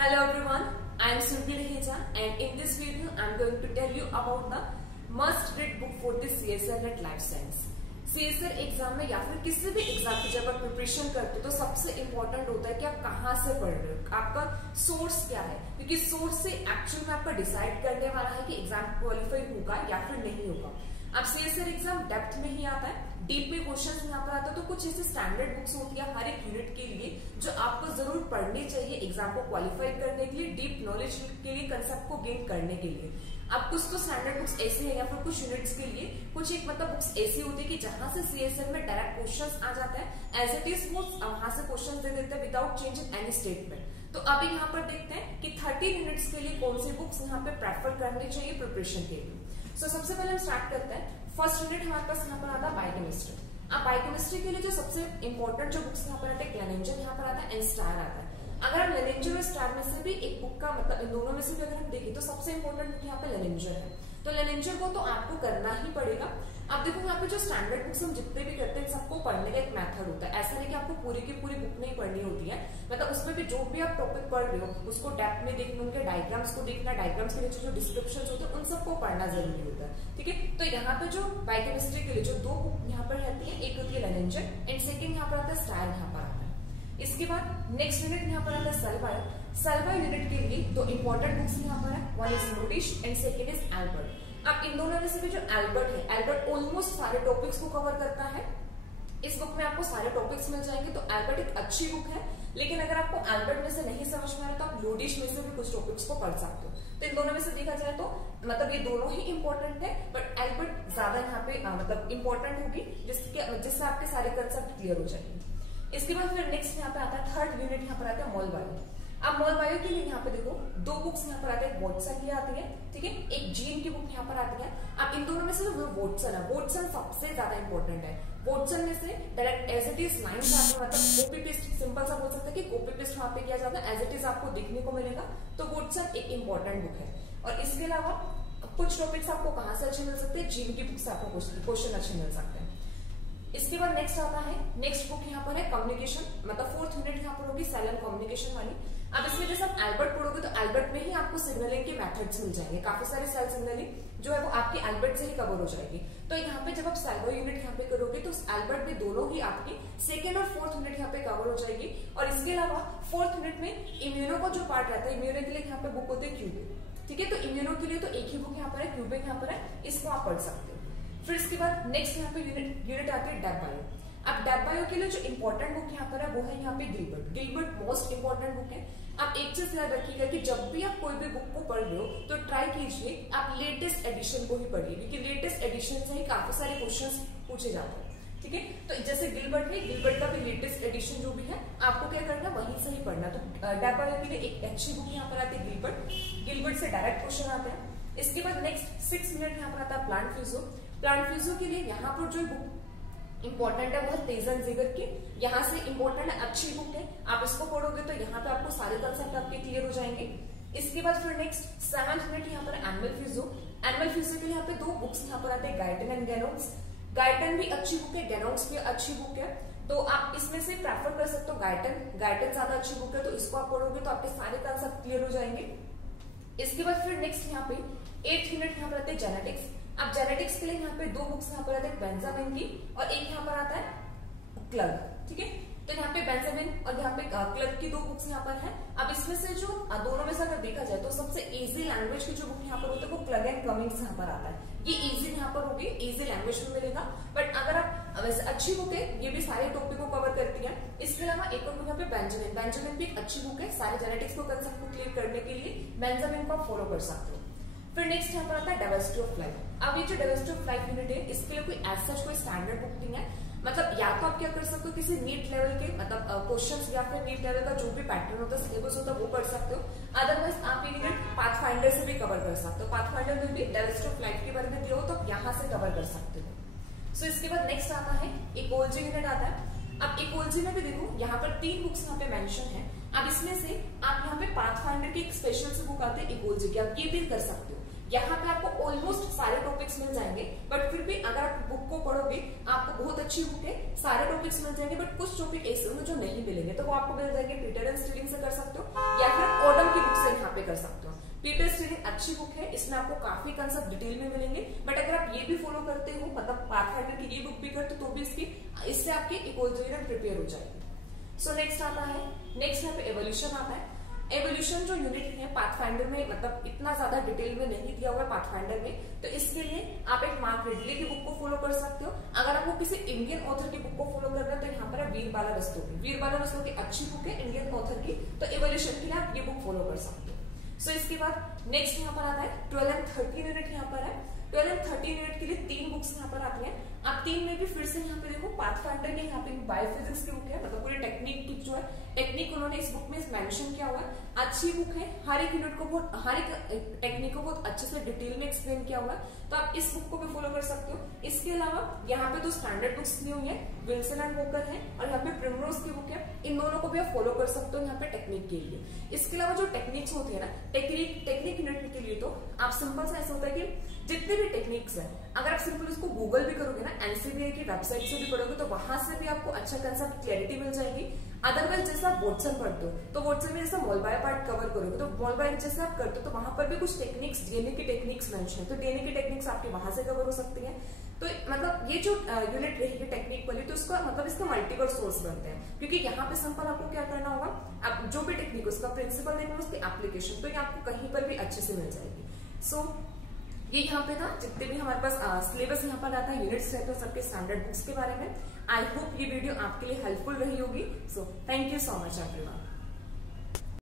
Hello everyone, I am Surbi Raheja and in this video I am going to tell you about the must read book for the CSR at Life Science. CSR exam में या फिर किसी भी exam की जब आप preparation करते हो तो सबसे इम्पोर्टेंट होता है कि आप कहाँ से पढ़ रहे हो, आपका सोर्स क्या है, क्योंकि सोर्स से एक्चुअल में आपका डिसाइड करने वाला है कि एग्जाम क्वालिफाई होगा या फिर नहीं होगा। अब CSR एग्जाम डेप्थ में ही आता है, डीप में क्वेश्चन यहाँ पर आता है, तो कुछ ऐसे स्टैंडर्ड बुक्स होती है हर एक यूनिट के लिए जो आपको जरूर पढ़नी चाहिए एग्जाम को क्वालिफाई करने के लिए, डीप नॉलेज के लिए, कंसेप्ट को गेन करने के लिए। अब कुछ तो स्टैंडर्ड बुक्स ऐसी है या फिर कुछ यूनिट्स के लिए कुछ एक बुक्स ऐसी होती है कि जहां से CSR में डायरेक्ट क्वेश्चंस आ जाता है, एज इट इज वो वहां से क्वेश्चन दे देते हैं without change in any statement. तो अभी यहाँ पर देखते हैं कि 30 यूनिट्स के लिए कौन सी बुक्स यहाँ पे प्रेफर करनी चाहिए प्रिपरेशन के लिए। सो सबसे पहले हम स्टार्ट करते हैं। फर्स्ट यूनिट हमारे पास यहाँ पर आता है बायोकेमिस्ट्री। अब बायोकेमिस्ट्री के लिए जो सबसे इंपॉर्टेंट जो बुक्स यहाँ पर आते हैं, क्लेनेंजर यहाँ पर आता है एंड स्टार आता है। अगर हम लेनेंजर और स्टार में से भी एक बुक का मतलब इन दोनों में से भी अगर हम देखें तो सबसे इंपॉर्टेंट बुक यहाँ पे लेनेंजर है, तो लेनेंजर को तो आपको करना ही पड़ेगा। अब देखो यहाँ पे जो स्टैंडर्ड बुक्स हम जितने भी करते हैं सबको पढ़ने का एक मेथड होता है, ऐसा नहीं कि आपको पूरी की पूरी बुक नहीं पढ़नी होती है, मतलब उसमें भी जो भी आप टॉपिक पढ़ रहे हो उसको डेप्थ में देखना, उनके डायग्राम्स को देखना, डायग्राम्स के नीचे जो डिस्क्रिप्शन होते हैं उन सबको पढ़ना जरूरी होता है। ठीक है, तो यहाँ पे जो बायोकेमिस्ट्री के लिए जो दो बुक यहाँ पर रहती है, एक होती है लेनेंजर एंड सेकेंड यहाँ पर आता है स्टार यहाँ पर आता है। इसके बाद नेक्स्ट यूनिट यहाँ पर आता है cell bio. Cell bio unit के लिए दो इंपॉर्टेंट बुक्स यहाँ पर है, one is Modish and second is Albert. अब इन दोनों में से भी जो एल्बर्ट है, एल्बर्ट ऑलमोस्ट सारे टॉपिक्स को कवर करता है, इस बुक में आपको सारे टॉपिक्स मिल जाएंगे, तो एल्बर्ट एक अच्छी बुक है। लेकिन अगर आपको एल्बर्ट में से नहीं समझ में आ रहा तो आप लोडिश में से भी कुछ टॉपिक्स को पढ़ सकते हो। तो इन दोनों में से देखा जाए तो मतलब ये दोनों ही इंपॉर्टेंट है, बट एल्बर्ट ज्यादा यहाँ पे मतलब इंपॉर्टेंट होगी जिससे आपके सारे कंसेप्ट क्लियर हो जाएंगे। इसके बाद फिर नेक्स्ट यहाँ पे आता है थर्ड यूनिट यहाँ पर आता है मोल बायो। अब मोल बायो के लिए यहाँ पे देखो दो बुक्स यहाँ पर आते हैं, वॉटसन की आती है, ठीक है, एक जीन की बुक यहाँ पर आती है। अब इन दोनों में से जो वॉटसन है, वॉटसन सबसे ज्यादा इंपॉर्टेंट है। वॉटसन में से direct as it is lines आते हैं, मतलब कॉपी पेस्ट, सिंपल सा बोल सकते हैं कि कॉपी पेस्ट वहां पे किया जाता है, एज इट इज आपको देखने को मिलेगा। तो वॉटसन एक इंपॉर्टेंट बुक है। और इसके अलावा कुछ टॉपिक्स आपको कहाँ से अच्छे मिल सकते हैं, जीन की बुक से आपको क्वेश्चन अच्छे मिल सकते हैं। इसके बाद नेक्स्ट आता है, नेक्स्ट बुक यहाँ पर है कम्युनिकेशन, मतलब फोर्थ यूनिट यहाँ पर होगी सेल एंड कम्युनिकेशन वाली। अब इसमें जैसे आप एल्बर्ट पढ़ोगे तो एल्बर्ट में ही आपको सिग्नलिंग के मेथड्स मिल जाएंगे, काफी सारे सेल सिग्नलिंग जो है वो आपकी एल्बर्ट से ही कवर हो जाएगी। तो यहाँ पे जब आप सेल यूनिट यहाँ पे करोगे तो एल्बर्ट में दोनों ही आपकी सेकेंड और फोर्थ यूनिट यहाँ पे कवर हो जाएगी। और इसके अलावा फोर्थ यूनिट में इम्यूनो का जो पार्ट रहता है, इम्यूनो के लिए यहाँ पे बुक होती है क्यूबे, ठीक है, तो इम्यूनो के लिए तो एक ही बुक यहाँ पर है, क्यूबे यहाँ पर है, इसको आप पढ़ सकते हो। फिर इसके बाद नेक्स्ट यहाँ पे यूनिट आती है डेप बायो। अब डेप बायो के लिए जो इंपॉर्टेंट बुक यहाँ पर है वो है यहाँ पे Gilbert. Gilbert most important book है। आप एक चीज याद रखिएगा कि जब भी आप कोई भी बुक को पढ़ रहे हो तो ट्राई कीजिए आप लेटेस्ट एडिशन को ही पढ़िए, क्योंकि लेटेस्ट एडिशन से ही काफी सारे क्वेश्चंस पूछे जाते हैं, ठीक है। तो जैसे गिलबर्ट है, गिलबर्ट का भी लेटेस्ट एडिशन जो भी है आपको क्या करना, वहीं से ही पढ़ना। तो डेप बायो के लिए एक अच्छी बुक यहाँ पर आती है गिलबर्ट, गिलबर्ट से डायरेक्ट क्वेश्चन आते हैं। इसके बाद नेक्स्ट 6 मिनट यहाँ पर आता है प्लांट फ्यूजो। प्लांट फ्यूजो के लिए यहाँ पर जो बुक इंपॉर्टेंट है वो है तेजन जिगर की, यहाँ से इंपॉर्टेंट है, अच्छी बुक है, आप इसको पढ़ोगे तो यहाँ पे आपको सारे कंसेप्ट आपके क्लियर हो जाएंगे। इसके बाद फिर नेक्स्ट 7th मिनट यहाँ पर एनुअल फ्यूजो। एनुअल फ्यूजो के लिए यहाँ पे दो बुक्स यहाँ पर आते हैं, गाइटन एंड गैनोंग्स। गाइटन भी अच्छी बुक है, गैनोंग्स भी अच्छी बुक है, तो आप इसमें से प्रेफर कर सकते हो गाइटन। गाइटन ज्यादा अच्छी बुक है, तो इसको आप पढ़ोगे तो आपके सारे कंसेप्ट क्लियर हो जाएंगे। इसके बाद फिर नेक्स्ट यहाँ पे 8th यूनिट यहाँ पर आते हैं जेनेटिक्स। अब जेनेटिक्स के लिए यहाँ पे दो बुक्स यहाँ पर आते हैं, बेंजामिन की और एक यहाँ पर आता है क्लग, ठीक है। तो यहाँ पे बेंजामिन और यहाँ पे क्लग की दो बुक्स यहाँ पर है। अब इसमें से जो दोनों में से अगर देखा जाए तो सबसे इजी लैंग्वेज की जो बुक यहाँ पर होती है वो क्लग एंड कमिंग्स यहाँ पर आता है। ये इजी यहाँ पर होगी, इजी लैंग्वेज में मिलेगा, बट अगर आप वैसे अच्छी बुक है, ये भी सारे टॉपिक को कवर करती है। इसके अलावा एक और बुक यहाँ पे बेंजामिन, बेंजामिन भी एक अच्छी बुक है, सारे जेनेटिक्स को कंसेप्ट को क्लियर करने के लिए बेंजामिन को आप फॉलो कर सकते हो। फिर नेक्स्ट यहाँ पर आता है डाइवर्सिटी ऑफ लाइफ। अब ये जो डाइवर्सिटी ऑफ लाइफ यूनिट है इसके लिए कोई एज सच कोई स्टैंडर्ड बुक नहीं है, मतलब या तो आप क्या कर सकते हो किसी नीट लेवल के मतलब क्वेश्चंस या फिर नीट लेवल का जो भी पैटर्न होता है, सिलेबस होता है वो पढ़ सकते हो। अदरवाइज आप ये यूनिट पाथफाइंडर से भी कवर कर सकते हो, पाथफाइंडर में भी डाइवर्सिटी ऑफ लाइफ के बारे में दिया हो तो आप यहाँ से कवर कर सकते हो। सो इसके बाद नेक्स्ट आता है इकोलॉजी यूनिट आता है। अब इकोलॉजी में भी देखो यहाँ पर 3 बुक्स यहाँ पे मेंशन है। अब इसमें से आप यहाँ पे पाथफाइंडर की एक स्पेशल से बुक आती है इकोलॉजी की, आप ये भी कर सकते हो। यहाँ पे आपको ऑलमोस्ट सारे टॉपिक्स मिल जाएंगे, बट फिर भी अगर आप बुक को पढ़ोगे आपको बहुत अच्छी बुक है, सारे टॉपिक्स मिल जाएंगे, बट कुछ टॉपिक ऐसे होंगे जो नहीं मिलेंगे, तो वो आपको मिल जाएंगे पीटर एंड स्टीलिंग से कर सकते हो, या फिर ऑडम की अच्छी बुक है, इसमें आपको काफी कंसेप्ट डिटेल में मिलेंगे। बट अगर आप ये भी फॉलो करते हो, मतलब पाथफाइंडर की ये बुक भी करते हो, तो भी इससे आपकी इक्वल प्रिपेयर हो जाएगी। सो नेक्स्ट आता है, नेक्स्ट यहाँ पे एवोल्यूशन आता है। एवोल्यूशन जो यूनिट है पाथफाइंडर में, मतलब इतना ज्यादा डिटेल में नहीं दिया हुआ है पाथफाइंडर में, तो इसके लिए आप एक मार्क रिडले की बुक को फॉलो कर सकते हो। अगर आपको किसी इंडियन ऑथर की बुक को फॉलो करना है तो यहाँ पर है वीर बाला रस्तोगी। वीर बाला रस्तोगी अच्छी बुक है इंडियन ऑथर की, तो एवोल्यूशन के लिए आप ये बुक फॉलो कर सकते हो। सो इसके बाद नेक्स्ट यहाँ पर आता है 12 एंड 13 यूनिट। यहाँ पर है 12 एंड 13 यूनिट के लिए 3 बुक्स यहाँ पर आती हैं। आप 3 में भी फिर से यहाँ पे देखो पाथफाइंडर के यहाँ पे बायोफिजिक्स की बुक है, मतलब पूरी टेक्निक की जो है टेक्निक उन्होंने इस बुक में मेंशन किया हुआ है। अच्छी बुक है, हर एक यूनिट को बहुत, हर एक टेक्निक को बहुत अच्छे से डिटेल में एक्सप्लेन किया हुआ है, तो आप इस बुक को भी फॉलो कर सकते हो। इसके अलावा यहाँ पे 2 स्टैंडर्ड बुक्स दी हुई है, विल्सन एंड वॉकर है और यहाँ पे प्रिमरोज की बुक है। इन दोनों को भी आप फॉलो कर सकते हो यहाँ पे टेक्निक के लिए। इसके अलावा जो टेक्निक्स होती है ना, टेक्निक यूनिट के लिए तो आप सिंपल सा ऐसा होता है कि जितने भी टेक्निक्स है, अगर आप सिंपल उसको गूगल भी करोगे ना, एनसीबीआई की वेबसाइट से भी पढ़ोगे, तो वहां से भी आपको अच्छा कंसेप्ट क्लैरिटी मिल जाएगी। अदरवाइज जैसे आप वॉटसन पढ़ते हो, तो वॉटसन में जैसे मोलबाय पार्ट कवर करोगे, तो मोलबाय जैसे आप करते हो तो वहां पर भी कुछ टेक्निक्स, डीएनए की टेक्निक्स मेंशन है, तो डीएनए की टेक्निक्स आपके वहां से कवर हो सकती है। तो मतलब ये जो यूनिट रहेगी टेक्निक वाली, तो उसका मतलब इसका मल्टीपल सोर्स बनते हैं, क्योंकि यहाँ पे सिंपल आपको क्या करना होगा, आप जो भी टेक्निक उसका प्रिंसिपल देखना, उसकी एप्लीकेशन, तो ये आपको कहीं पर भी अच्छे से मिल जाएगी। सो ये यहाँ पे ना जितने भी हमारे पास सिलेबस यहाँ पर आता है, यूनिट्स रहते हैं सबके स्टैंडर्ड बुक्स के बारे में। आई होप ये वीडियो आपके लिए हेल्पफुल रही होगी। So thank you so much everyone.